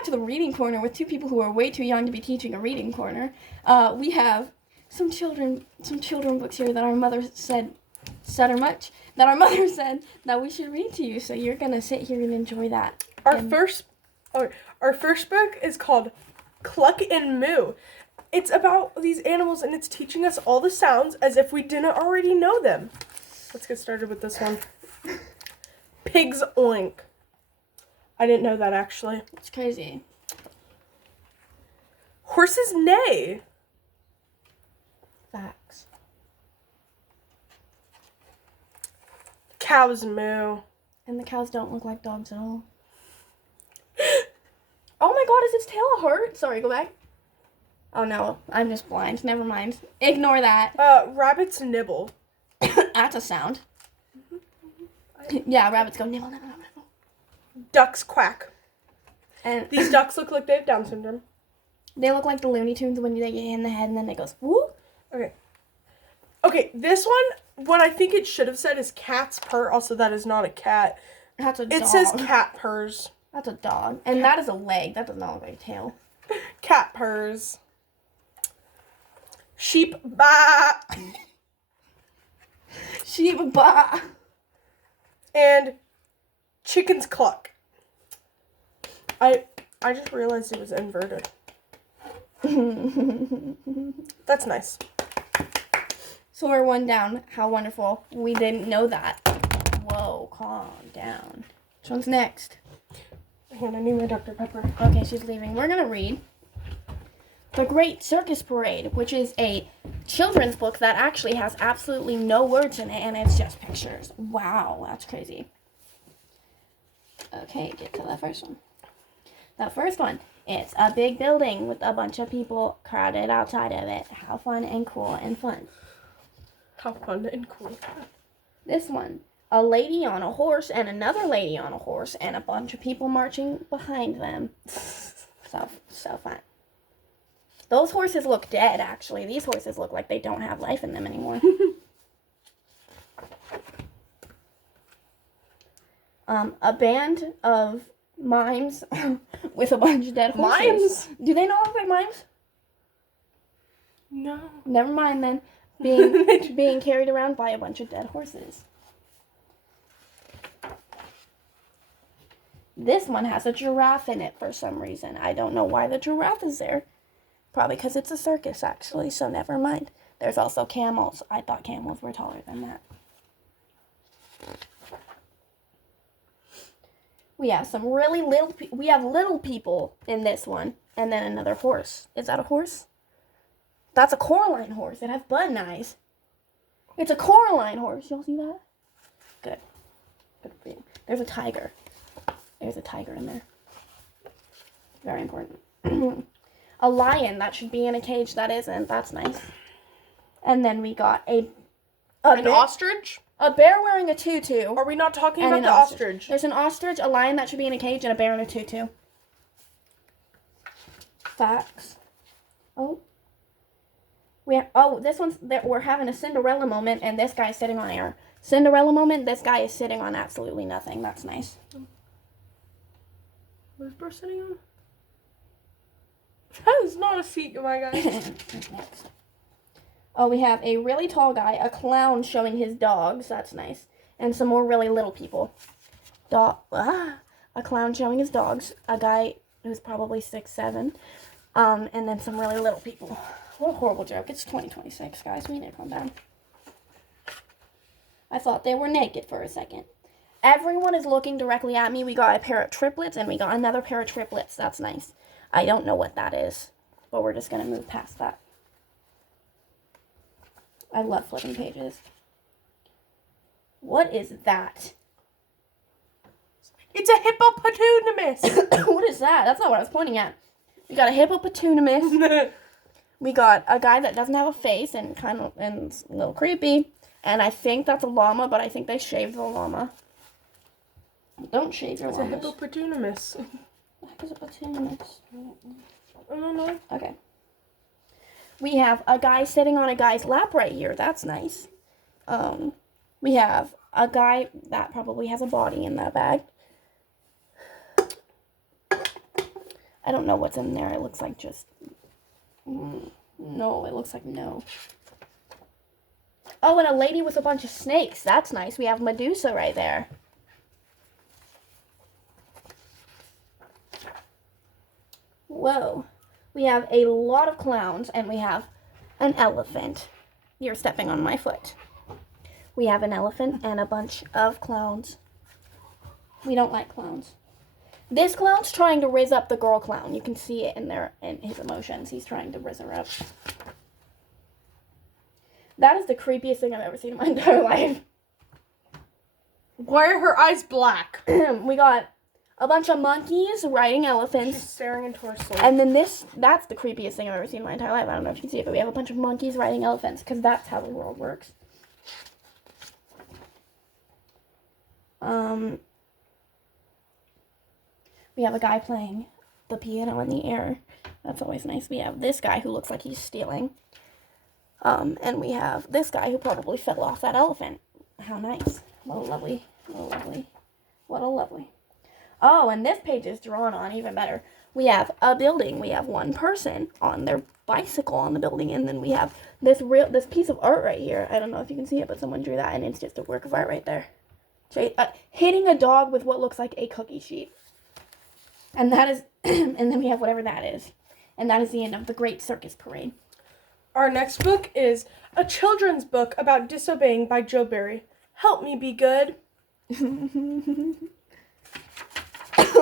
back to the reading corner with two people who are way too young to be teaching a reading corner. We have some children books here that our mother said that we should read to you. So you're gonna sit here and enjoy that. Our first book is called Cluck and Moo. It's about these animals, and it's teaching us all the sounds as if we didn't already know them. Let's get started with this one. Pigs oink. I didn't know that, actually. It's crazy. Horses neigh. Facts. Cows moo. And the cows don't look like dogs at all. Oh my god, is its tail a heart? Sorry, go back. Oh no, I'm just blind. Never mind. Ignore that. Rabbits nibble. That's a sound. Yeah, rabbits go nibble, nibble, nibble, nibble. Ducks quack. And these ducks look like they have Down syndrome. They look like the Looney Tunes when they get hit in the head and then it goes, woo. Okay, this what I think it should have said is cats purr. Also, that is not a cat. That's a dog. It says cat purrs. That's a dog. And that is a leg. That does not look like a tail. Cat purrs. Sheep baa. Sheep baa. And chickens cluck. I just realized it was inverted. That's nice. So we're one down. How wonderful. We didn't know that. Whoa, calm down. Which one's next? Hang on, I need my Dr. Pepper. Okay, she's leaving. We're going to read The Great Circus Parade, which is a children's book that actually has absolutely no words in it, and it's just pictures. Wow, that's crazy. Okay, get to the first one. The first one. It's a big building with a bunch of people crowded outside of it. How fun and cool and fun. How fun and cool. This one. A lady on a horse and another lady on a horse and a bunch of people marching behind them. So fun. Those horses look dead, actually. These horses look like they don't have life in them anymore. A band of mimes with a bunch of dead horses. Mimes? Do they not look like mimes? No. Never mind then. Being carried around by a bunch of dead horses. This one has a giraffe in it for some reason. I don't know why the giraffe is there. Probably because it's a circus, actually, so never mind. There's also camels. I thought camels were taller than that. We have some really little we have little people in this one. And then another horse. Is that a horse? That's a Coraline horse. It has button eyes. It's a Coraline horse. Y'all see that? Good. Good for you. There's a tiger. There's a tiger in there. Very important. A lion that should be in a cage that isn't. That's nice. And then we got an ostrich? A bear wearing a tutu. Are we not talking about the ostrich? There's an ostrich, a lion that should be in a cage, and a bear in a tutu. Facts. This one's we're having a Cinderella moment, and this guy's sitting on air. Cinderella moment, this guy is sitting on absolutely nothing. That's nice. What is Bro sitting on? That is not a seat, my guy. Next. Oh, we have a really tall guy, a clown showing his dogs. That's nice. And some more really little people. A clown showing his dogs. A guy who's probably 6'7". And then some really little people. What a horrible joke. It's 2026, guys. We need to calm down. I thought they were naked for a second. Everyone is looking directly at me. We got a pair of triplets, and we got another pair of triplets. That's nice. I don't know what that is, but we're just going to move past that. I love flipping pages. What is that? It's a hippopotamus. What is that? That's not what I was pointing at. We got a hippopotamus. We got a guy that doesn't have a face and it's a little creepy. And I think that's a llama, but I think they shaved the llama. Don't shave your llamas. It's a hippopotamus. What the heck is a hippopotamus? I don't know. Okay. We have a guy sitting on a guy's lap right here. That's nice. We have a guy that probably has a body in that bag. I don't know what's in there. It looks like just... no, it looks like no. Oh, and a lady with a bunch of snakes. That's nice. We have Medusa right there. Whoa. We have a lot of clowns, and we have an elephant. You're stepping on my foot. We have an elephant and a bunch of clowns. We don't like clowns. This clown's trying to raise up the girl clown. You can see it in his emotions. He's trying to raise her up. That is the creepiest thing I've ever seen in my entire life. Why are her eyes black? We got a bunch of monkeys riding elephants. She's staring into her soul. And then that's the creepiest thing I've ever seen in my entire life. I don't know if you can see it, but we have a bunch of monkeys riding elephants, because that's how the world works. We have a guy playing the piano in the air. That's always nice. We have this guy who looks like he's stealing. And we have this guy who probably fell off that elephant. How nice. What a lovely, what a lovely, what a lovely. Oh, and this page is drawn on even better. We have a building. We have one person on their bicycle on the building, and then we have this piece of art right here. I don't know if you can see it, but someone drew that, and it's just a work of art right there. Hitting a dog with what looks like a cookie sheet. And that is, and then we have whatever that is. And that is the end of the Great Circus Parade. Our next book is a children's book about disobeying by Joe Barry. Help me be good.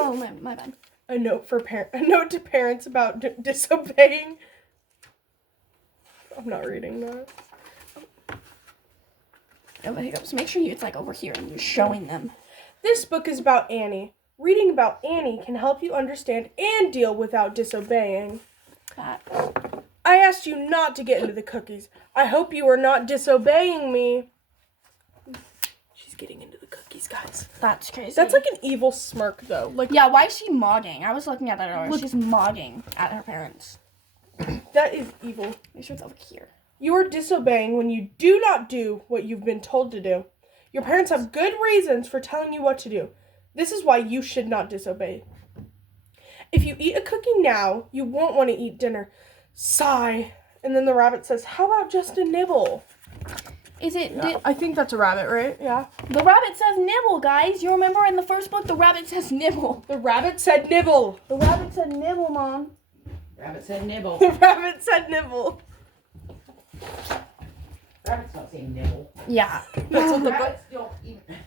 Oh, my bad. A note to parents about disobeying. I'm not reading that. Oh, hiccups. Make sure it's like over here and you're showing them. This book is about Annie. Reading about Annie can help you understand and deal without disobeying. I asked you not to get into the cookies. I hope you are not disobeying me. She's getting into the cookies, guys. That's crazy. That's like an evil smirk, though. Like, yeah, why is she mogging? I was looking at that earlier. She's mogging at her parents. That is evil. Make sure it's over here. You are disobeying when you do not do what you've been told to do. Your parents have good reasons for telling you what to do. This is why you should not disobey. If you eat a cookie now, you won't want to eat dinner. Sigh. And then the rabbit says, how about just a nibble? Is it... Yeah, I think that's a rabbit, right? Yeah. The rabbit says nibble, guys. You remember in the first book, the rabbit says nibble. The rabbit said nibble. The rabbit said nibble, Mom. Rabbit said nibble. The rabbit said nibble. Rabbits don't say nibble. Yeah. That's what the book...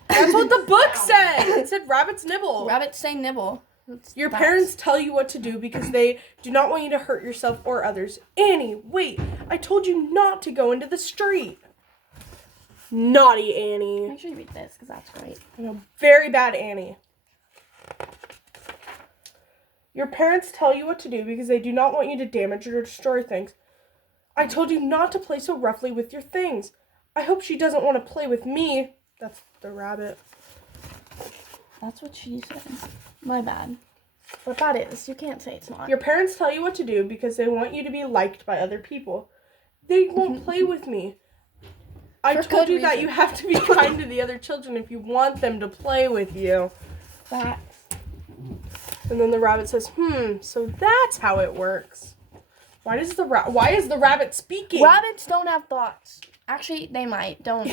That's what the book said. It said rabbits nibble. Rabbits say nibble. Your parents tell you what to do because they do not want you to hurt yourself or others. Annie, wait. I told you not to go into the street. Naughty Annie. Make sure you read this, because that's great. I know, very bad Annie. Your parents tell you what to do because they do not want you to damage or destroy things. I told you not to play so roughly with your things. I hope she doesn't want to play with me. That's the rabbit. That's what she said. My bad. But that is. You can't say it's not. Your parents tell you what to do because they want you to be liked by other people. They won't play with me. I told you that you have to be kind to the other children if you want them to play with you. Facts. And then the rabbit says, so that's how it works. Why is the rabbit speaking? Rabbits don't have thoughts. Actually, they might. Don't.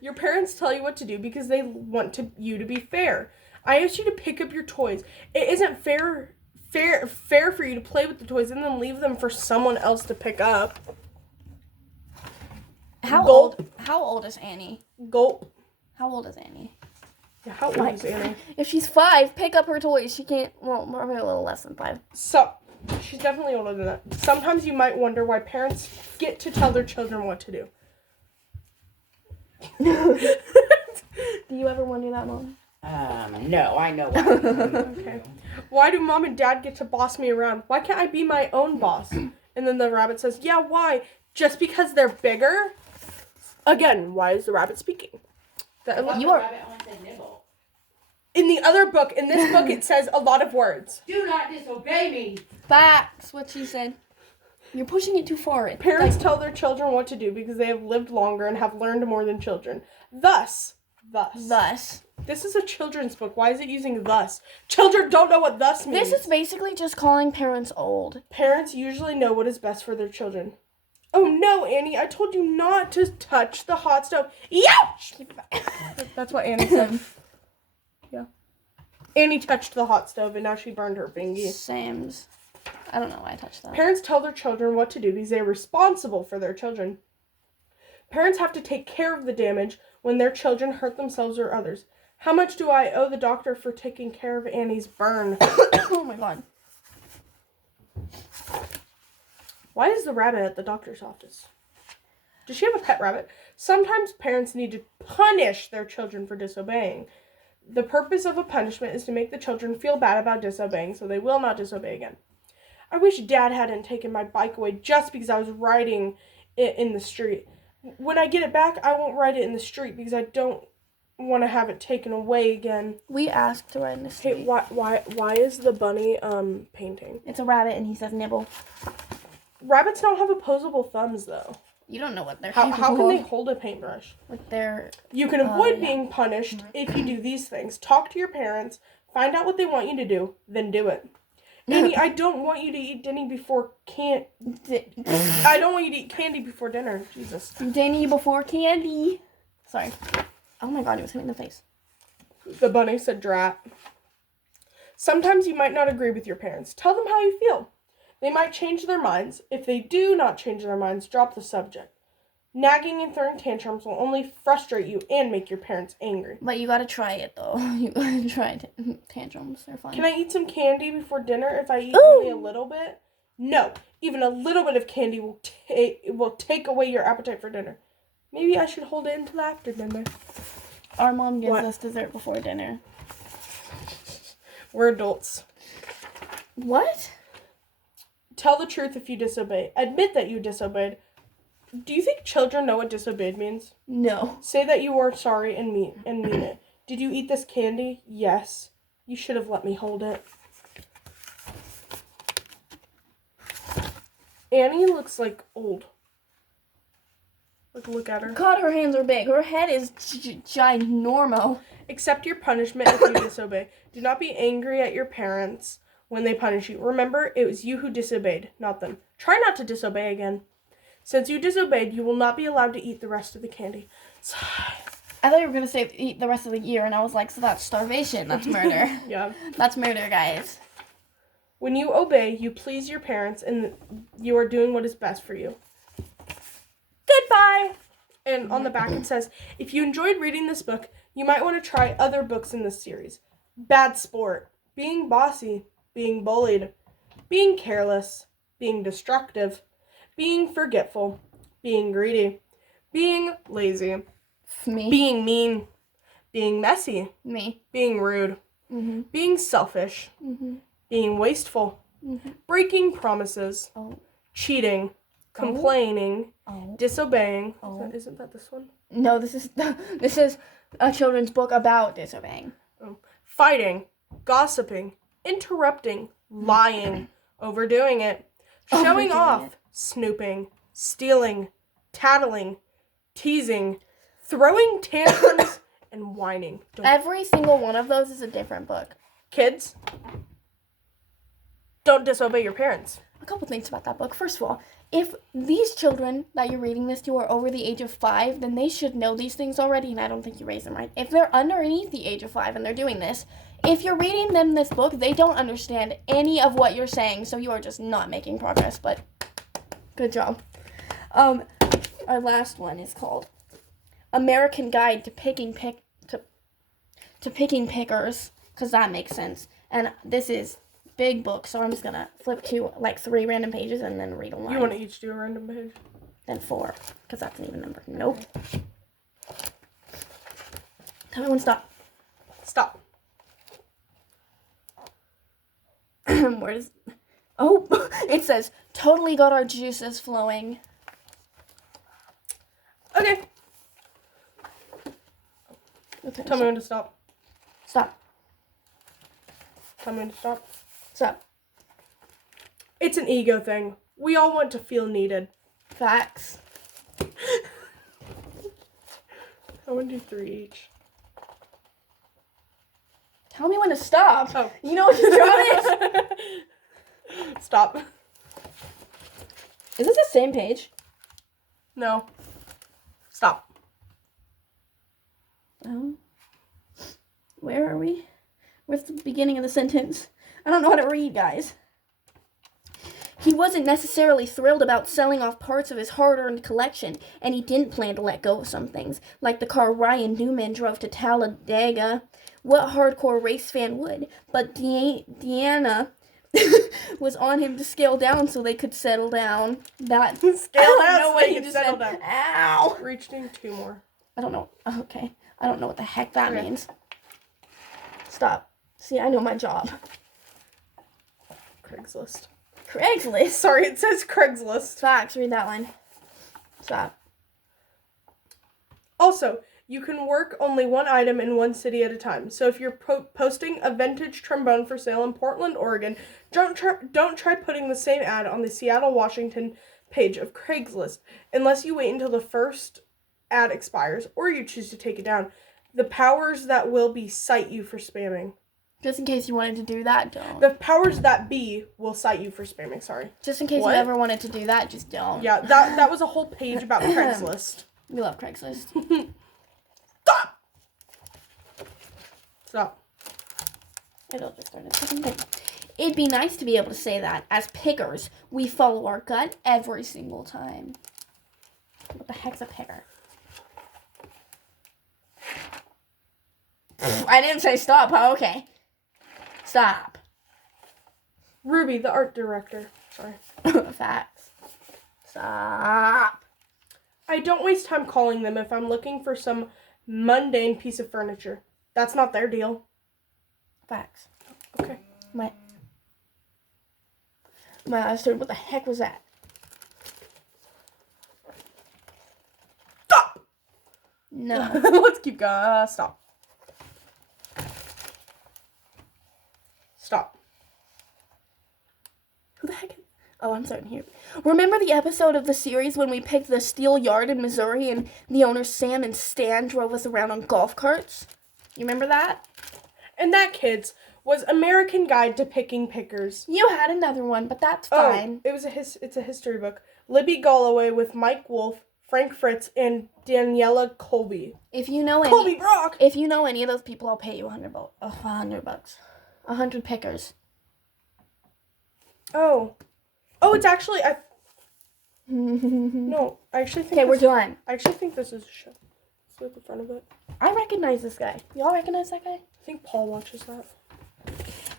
Your parents tell you what to do because they want you to be fair. I asked you to pick up your toys. It isn't fair for you to play with the toys and then leave them for someone else to pick up. How old is Annie? Gulp. How old is Annie? Yeah, how old is Annie? If she's 5, pick up her toys. She can't. Well, probably a little less than 5. So, she's definitely older than that. Sometimes you might wonder why parents get to tell their children what to do. Do you ever wonder that, Mom? No, I know why. Okay. Why do Mom and Dad get to boss me around? Why can't I be my own boss? And then the rabbit says, yeah, why? Just because they're bigger? Again, why is the rabbit speaking? Rabbit only said nibble. In the other book, in this book, it says a lot of words. Do not disobey me. Facts, what she said. You're pushing it too far. Parents tell their children what to do because they have lived longer and have learned more than children. Thus, Thus. Thus. This is a children's book. Why is it using thus? Children don't know what thus means. This is basically just calling parents old. Parents usually know what is best for their children. Oh no, Annie, I told you not to touch the hot stove. Ouch! Keep it back. That's what Annie said. Yeah. Annie touched the hot stove and now she burned her fingy. Sam's. I don't know why I touched that. Parents tell their children what to do because they're responsible for their children. Parents have to take care of the damage when their children hurt themselves or others. How much do I owe the doctor for taking care of Annie's burn? Oh my god. Why is the rabbit at the doctor's office? Does she have a pet rabbit? Sometimes parents need to punish their children for disobeying. The purpose of a punishment is to make the children feel bad about disobeying so they will not disobey again. I wish Dad hadn't taken my bike away just because I was riding it in the street. When I get it back, I won't ride it in the street because I don't want to have it taken away again. We asked to ride in the street. Hey, why is the bunny painting? It's a rabbit and he says nibble. Rabbits don't have opposable thumbs though. You don't know what they're How capable can they of. hold a paintbrush? With their... You can avoid yeah. being punished if you do these things. Talk to your parents, find out what they want you to do, then do it. Annie, I don't want you to eat Denny before I don't want you to eat candy before dinner. Jesus. Denny before candy. Sorry. Oh my god, it was hit me in the face. The bunny said drat. Sometimes you might not agree with your parents. Tell them how you feel. They might change their minds. If they do not change their minds, drop the subject. Nagging and throwing tantrums will only frustrate you and make your parents angry. But you gotta try it though. You gotta try tantrums. They're fun. Can I eat some candy before dinner if I eat Ooh. only a little bit? No. Even a little bit of candy will take away your appetite for dinner. Maybe I should hold it until after dinner. Our mom gives What? us dessert before dinner. We're adults. What? Tell the truth if you disobey. Admit that you disobeyed. Do you think children know what disobeyed means? No. Say that you are sorry and mean it. Did you eat this candy? Yes. You should have let me hold it. Annie looks like old. Look at her. God, her hands are big. Her head is ginormo. Accept your punishment if you disobey. Do not be angry at your parents when they punish you. Remember, it was you who disobeyed, not them. Try not to disobey again. Since you disobeyed, you will not be allowed to eat the rest of the candy. I thought you were gonna say eat the rest of the year, and I was like, so that's starvation. That's murder. Yeah. That's murder, guys. When you obey, you please your parents, and you are doing what is best for you. Goodbye! And on the back it says, if you enjoyed reading this book, you might want to try other books in this series. Bad sport, being bossy, being bullied, being careless, being destructive, being forgetful, being greedy, being lazy, Me. being mean, being messy, Me. being rude, Mm-hmm. being selfish, Mm-hmm. being wasteful, Mm-hmm. breaking promises, Oh. cheating, complaining, Oh. disobeying. Oh. Isn't that this one? No, this is a children's book about disobeying. Fighting, gossiping, interrupting, lying, overdoing it, showing Overdoing off, it. snooping, stealing, tattling, teasing, throwing tantrums, and whining. Every single one of those is a different book. Kids, don't disobey your parents. A couple things about that book. First of all, if these children that you're reading this to are over the age of 5, then they should know these things already, and I don't think you raise them right. If they're underneath the age of 5 and they're doing this, if you're reading them this book, they don't understand any of what you're saying, so you are just not making progress, but good job. Our last one is called American Guide to Picking Pickers, because that makes sense. And this is big book, so I'm just gonna flip to like 3 random pages and then read a line. You want to each do a random page? Then 4, because that's an even number. Nope. Tell me when to stop. Stop. Where does... Oh, it says, totally got our juices flowing. Okay. Okay, Tell me when to stop. Stop. Tell me when to stop. Stop. It's an ego thing. We all want to feel needed. Facts. I want to do 3 each. Tell me when to stop. Oh. You know what your job is? Stop. Is this the same page? No. Stop. Where are we? Where's the beginning of the sentence? I don't know how to read, guys. He wasn't necessarily thrilled about selling off parts of his hard-earned collection, and he didn't plan to let go of some things, like the car Ryan Newman drove to Talladega. What hardcore race fan would? But Deanna was on him to scale down so they could settle down. That Scale I down don't know so what they he can just settle said. down. Ow! Reaching 2 more. I don't know. Okay. I don't know what the heck that Okay. means. Stop. See, I know my job. Craigslist. Craigslist. Sorry, it says Craigslist. Facts. Read that line. Stop. Also, you can work only one item in one city at a time. So if you're posting a vintage trombone for sale in Portland, Oregon, don't try putting the same ad on the Seattle, Washington page of Craigslist unless you wait until the first ad expires or you choose to take it down. The powers that will be cite you for spamming. Just in case you wanted to do that, don't. The powers that be will cite you for spamming, sorry. Just in case What? you ever wanted to do that, just don't. Yeah, that was a whole page about Craigslist. We love Craigslist. Stop! Stop. It'll just start a second thing. It'd be nice to be able to say that. As pickers, we follow our gut every single time. What the heck's a picker? I didn't say stop, huh? Okay. Stop. Ruby, the art director. Sorry. Facts. Stop. I don't waste time calling them if I'm looking for some mundane piece of furniture. That's not their deal. Facts. Okay. My eyes turned. What the heck was that? Stop! No. Let's keep going. Stop. Stop. Who the heck? Oh, I'm starting here. Remember the episode of the series when we picked the steel yard in Missouri and the owners Sam and Stan drove us around on golf carts? You remember that? And that, kids, was American Guide to Picking Pickers. You had another one, but that's fine. Oh, it's a history book. Libby Galloway with Mike Wolfe, Frank Fritz, and Daniela Colby. If you know Colby Brock! if you know any of those people, I'll pay you $100. 100 pickers. Oh, it's actually no. I actually think. Okay, we're done. I actually think this is a show. Let's look at the front of it. I recognize this guy. Y'all recognize that guy? I think Paul watches that.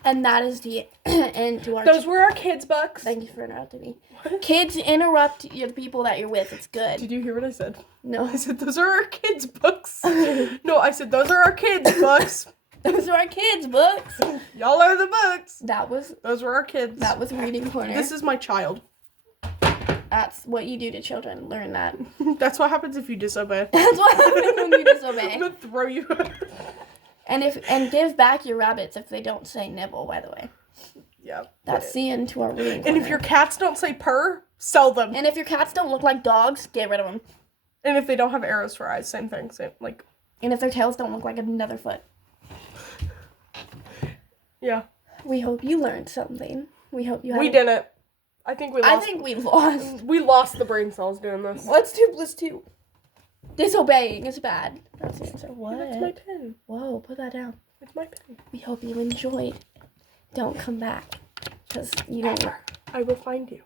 And that is the end to our. Those were our kids' books. Thank you for interrupting me. What? Kids, interrupt the people that you're with. It's good. Did you hear what I said? No. I said those are our kids' books. No, I said those are our kids' books. Those are our kids' books. Y'all are the books. Those were our kids. That was reading corner. This is my child. That's what you do to children. Learn that. That's what happens if you disobey. That's what happens when you disobey. I'm gonna throw you. And give back your rabbits if they don't say nibble, by the way. Yeah. That's the end to our reading And corner. if your cats don't say purr, sell them. And if your cats don't look like dogs, get rid of them. And if they don't have arrows for eyes, same thing. Same, like. And if their tails don't look like another foot. Yeah. We hope you learned something. We hope you had We didn't. I think we lost. I think we lost. We lost the brain cells doing this. Let's do plus 2. Disobeying is bad. That's the answer. What? That's my pen. Whoa, put that down. It's my pen. We hope you enjoyed. Don't come back. Because you don't. I will find you.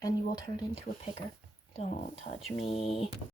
And you will turn into a picker. Don't touch me.